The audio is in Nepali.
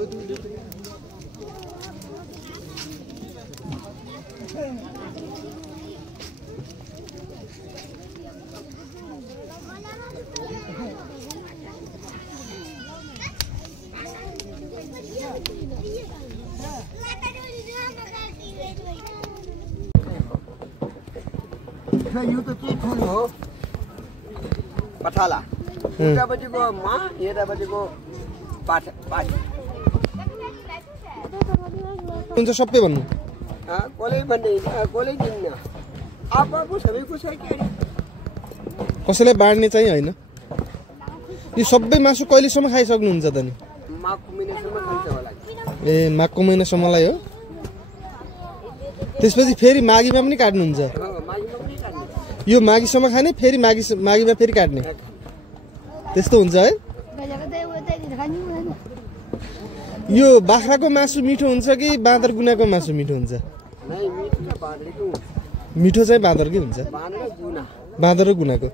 यो त के फुल हो पठाला उता बजेको मा यता बजेको पाठ पाठ हुन्छ सबै भन्नु कोले भन्ने कोले दिन्न आपको सबैको छ के कसैलाई बाड्ने चाहिँ हैन यो सबै मासु कहिलेसम्म खाइसक्नुहुन्छ त नि माघको महिनासम्म खान्छ होला ए माघको महिनासम्मलाई हो त्यसपछि फेरि माघीमा पनि काट्नुहुन्छ यो माघीसम्म खाने फेरि माघीमा फेरि काट्ने त्यस्तो हुन्छ है यो बाख्राको मासु मिठो हुन्छ कि बाँदर गुनाको मासु मिठो हुन्छ मिठो चाहिँ बाँदरकै हुन्छ बाँदर र गुनाको